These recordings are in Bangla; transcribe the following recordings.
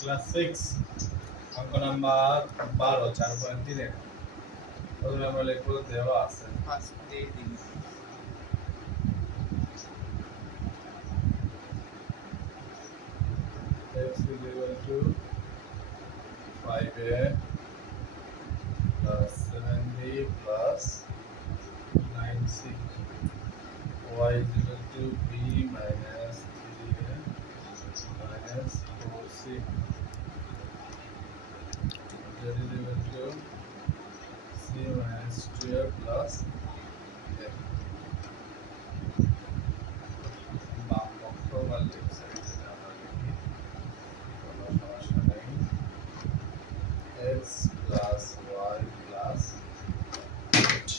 ক্লাস 6 অঙ্ক নাম্বার 12 4.3 প্রথমে আমরা লিখব দেওয়া আছে x is equal to 5a plus 7b plus 9c, y is equal to b minus 3a minus 4c, z is equal to c minus 2a plus a. বাম পক্ষ বা লেফট সাইড থেকে আমরা লিখি কোনো সমস্যা নেই। x plus y plus 8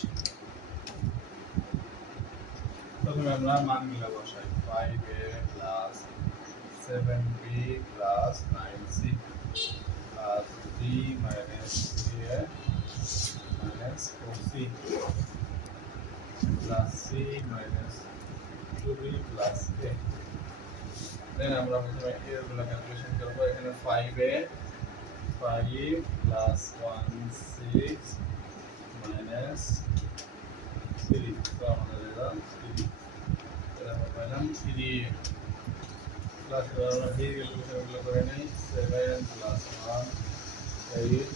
প্রথমে আমরা মানগুলো বসাই 5a plus 7b plus 9c plus b minus 3a minus 4c plus c minus 2b plus a. Then আমরা প্রথমে a এর গুলো ক্যালকুলেশন করব। এখানে 5a 5 plus 1 6 minus 3, তো আমাদের রেজাল্ট 3, তাহলে আমরা পেলাম 3a প্লাস আমরা b ক্যালকুলেশন গুলো করে নেই 7 plus 1 8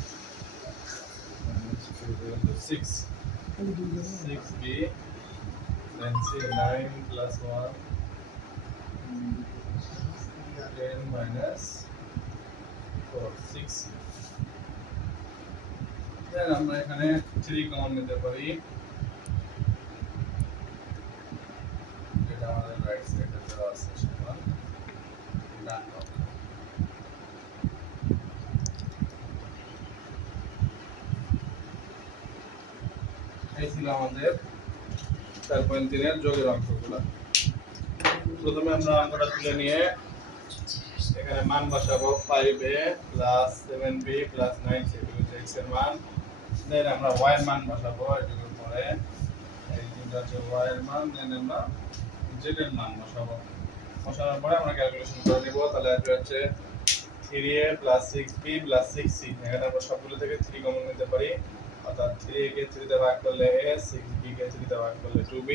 minus 2 6 6b then c 9 plus 1 10 minus 4 6, then আমরা এখানে 3 কমন নিতে পারি, যেটা আমাদের রাইট সাইডে দেওয়া আছে সমান ডান পক্ষ। এই ছিল আমাদের 4.3 এর যোগের অঙ্কগুলো। প্রথমে আমরা অঙ্কটা তুলে নিয়ে এখানে মান বসাবো 5a plus 7b plus 9c x এর মান, দেন আমরা y এর মান বসাবো এটার পরে এই তিনটা হচ্ছে y এর মান, দেন আমরা z এর মান বসাবো। বসানোর পরে আমরা ক্যালকুলেশন করে নিব। তাহলে এটা হচ্ছে 3a plus 6b plus 6c, এখানে আমরা সবগুলো থেকে 3 কমন নিতে পারি, অর্থাৎ 3a কে 3 তে ভাগ করলে a, 6b কে 3 তে ভাগ করলে 2b,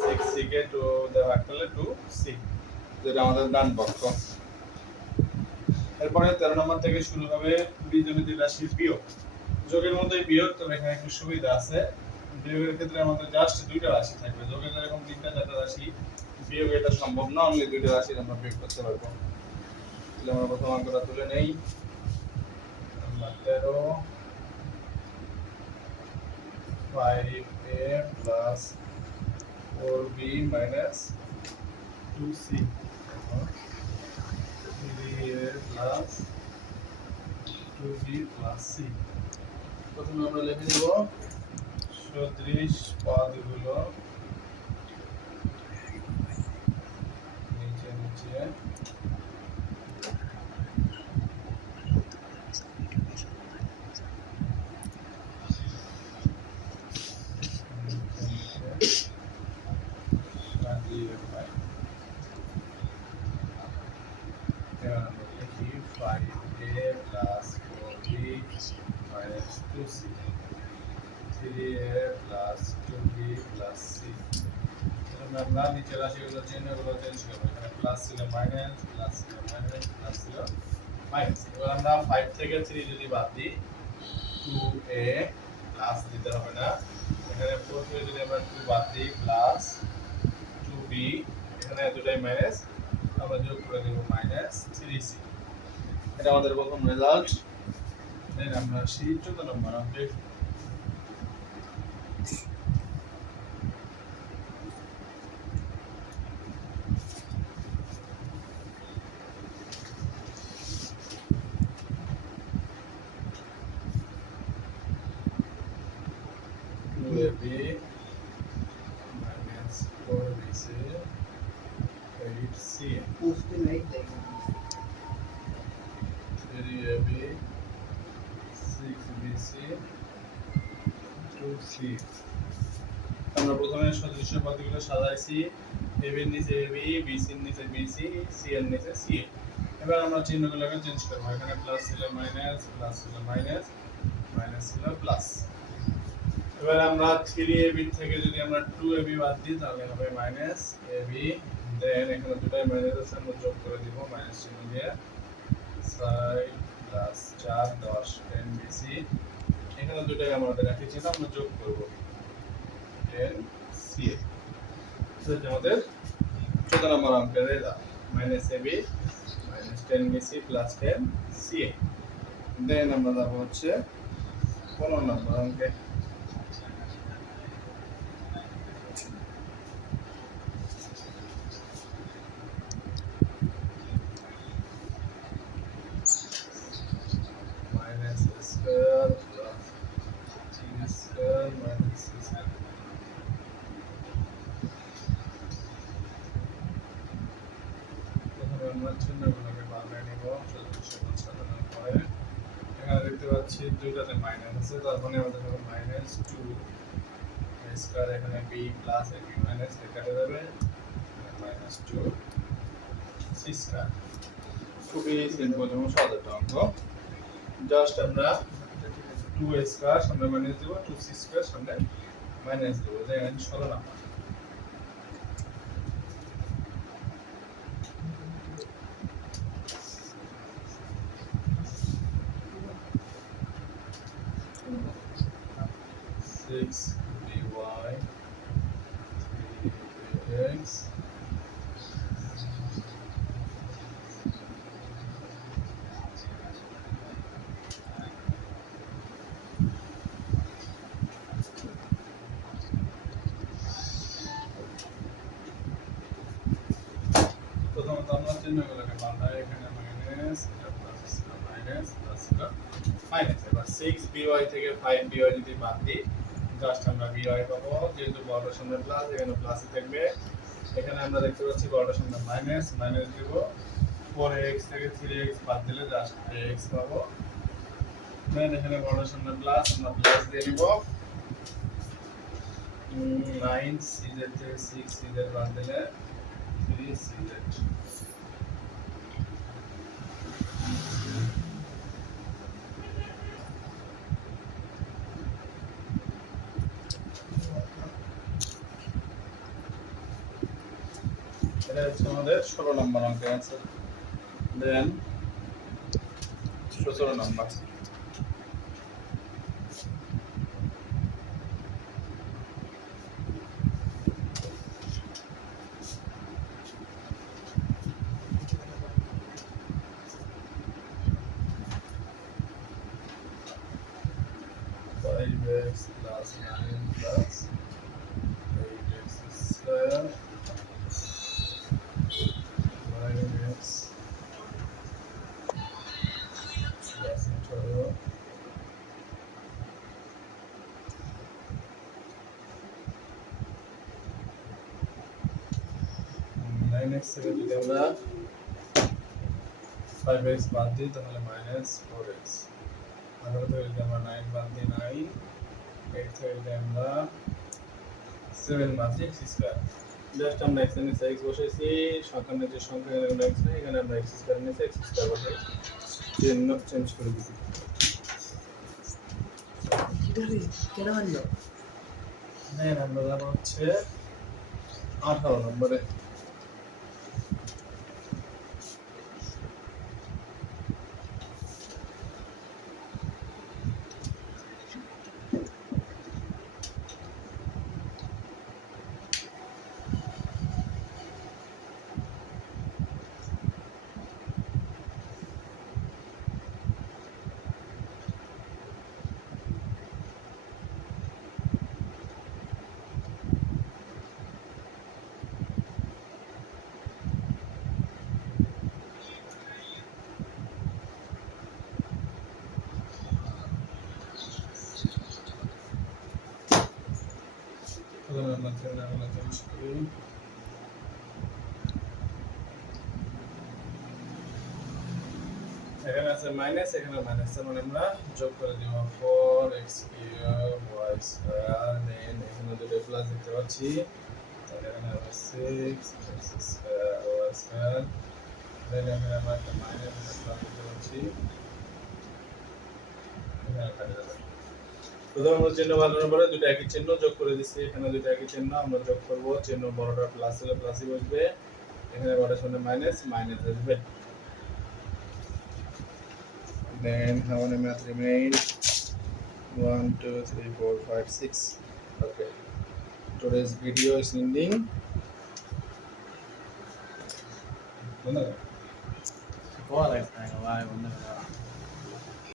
6c কে 2 তে ভাগ করলে 2c, যেটা আমাদের ডান পক্ষ। এরপরে 13 নম্বর থেকে শুরু হবে বীজগণিত রাশির বিয়োগ। যোগের মধ্যেই বিয়োগ, তবে এখানে একটু সুবিধা আছে। বিয়োগের ক্ষেত্রে আমাদের জাস্ট দুইটা রাশি থাকবে, যোগে যেরকম 3টা 4টা রাশি, বিয়োগে এটা সম্ভব না, অনলি দুইটা রাশি আমরা বিয়োগ করতে পারবো। তাহলে আমরা প্রথম অঙ্কটা তুলে নেই। Number 13 5a plus 4b minus 2c 3a plus 2b plus c। প্রথমে আমরা লিখে দেব সদৃশ পদগুলো নিচে নিচে plus 3a plus 2b plus c। আমরা নিচের রাশিগুলো চেঞ্জ করব, এখানে প্লাস ছিল মাইনাস, প্লাস ছিল মাইনাস, প্লাস ছিল মাইনাস। এবার আমরা 5 থেকে 3 যদি বাদ দিই 2a প্লাস দিতে হবে না, এখানে 4 থেকে যদি আমরা 2 বাদ দিই প্লাস 2b, এখানে দুটাই মাইনাস, আমরা যোগ করে দেব মাইনাস 3c। এটা আমাদের প্রথম রেজাল্ট। দেন আমরা আসি 14 নম্বর অঙ্কে। b minus 4bc 8c उसके नहीं देंगे 3ab 6bc 2c। আমরা প্রথমে সদৃশ্য পদগুলো সাজাইছি। AB এর নিচে AB, BC এর নিচে BC, C এর নিচে CA। এবার আমরা চিহ্নগুলোকে চেঞ্জ করব। এখানে প্লাস ছিল মাইনাস, প্লাস ছিল মাইনাস, মাইনাস ছিল প্লাস। এবার আমরা 3AB থেকে যদি আমরা 2AB বাদ দিই তাহলে হবে মাইনাস AB, দেন এখানে দুটাই মাইনাস আছে আমরা যোগ করে দিব মাইনাস চিহ্ন দিয়ে 6 প্লাস 4 10 10 BC, এখানে দুটাই আমাদের একই চিহ্ন আমরা যোগ করব 10 CA। সেটা আমাদের 14 নম্বর অঙ্কের result minus AB minus 10 BC plus 10 CA। Then আমরা যাব হচ্ছে 15 নম্বর অঙ্কে। Minus square plus C square minus C square. প্রথমে আমরা চিহ্নগুলোকে বানিয়ে নিব সাধারণ পরে। এখানে দেখতে পাচ্ছি দুইটাতে মাইনাস আছে, তার মানে আমাদের হবে মাইনাস 2 স্কয়ার, এখানে b plus a b minus a কেটে যাবে মাইনাস 2 সি স্কয়ার। খুবই সিম্পল এবং সহজ একটা অঙ্ক। জাস্ট আমরা 2 স্কয়ার সামনে মাইনাস দেব, 2 সি স্কয়ার সামনে মাইনাস দেব, then 16 number. Six by 3x প্রথমত আমরা চিহ্নগুলোকে পাল্টাই, এখানে মাইনাস এটা প্লাস মাইনাস প্লাস মাইনাস। এবার 6by থেকে 5by যদি বাদ দিই জাস্ট আমরা by পাবো, যেহেতু বড়টার সামনে প্লাস এখানে প্লাসই থাকবে। এখানে আমরা দেখতে পাচ্ছি বড়টার সামনে মাইনাস, মাইনাস দেব, 4x থেকে 3x বাদ দিলে জাস্ট x পাবো। দেন এখানে বড়টার সামনে প্লাস আমরা প্লাস দিয়ে নিব, 9cz থেকে 6cz বাদ দিলে 3cz। এটা হচ্ছে আমাদের 16 নম্বর অঙ্কের অ্যান্সার। দেন 17 নম্বর। x plus 9 plus 8x square minus plus 12 9x থেকে যদি আমরা 5x বাদ দিই তাহলে মাইনাস 4x। আর যদি আমরা 9 বাদ দিই 9, 8 থেকে যদি আমরা 7 বাদ দিই x স্কয়ার। জাস্ট আমরা x এর নিচে x বসাইছি, সংখ্যার নিচে সংখ্যা এখানে x নেই, এখানে আমরা x স্কয়ার নিচে x স্কয়ার বসাই, চিহ্ন চেঞ্জ করে দিছি। কেন আনলো? দেন আমরা যাব হচ্ছে 18 নম্বরে। আমরা চিহ্নগুলো চেঞ্জ করি। এখানে আছে মাইনাস, এখানে মাইনাস, তার মানে আমরা যোগ করে দিব 4x cube y square। দেন এখানে দুটো প্লাস দেখতে পাচ্ছি, এখানে আবার 6 x স্কয়ার ওয়াই স্কয়ার দেন এখানে আমরা একটা মাইনাস প্লাস করতে পারছি এখানে কাটে যাবে প্রথমে আমরা চিহ্ন বানানোর পরে দুটো একই চিহ্ন যোগ করে দিচ্ছি এখানে দুটো একই চিহ্ন আমরা যোগ করব চিহ্ন বড়টা প্লাস হলে প্লাসই বসবে এখানে বড়টার সামনে মাইনাস মাইনাস আসবে then how many math remain 1 2 3 4 5 6 okay today's video is ending Có là này ngoài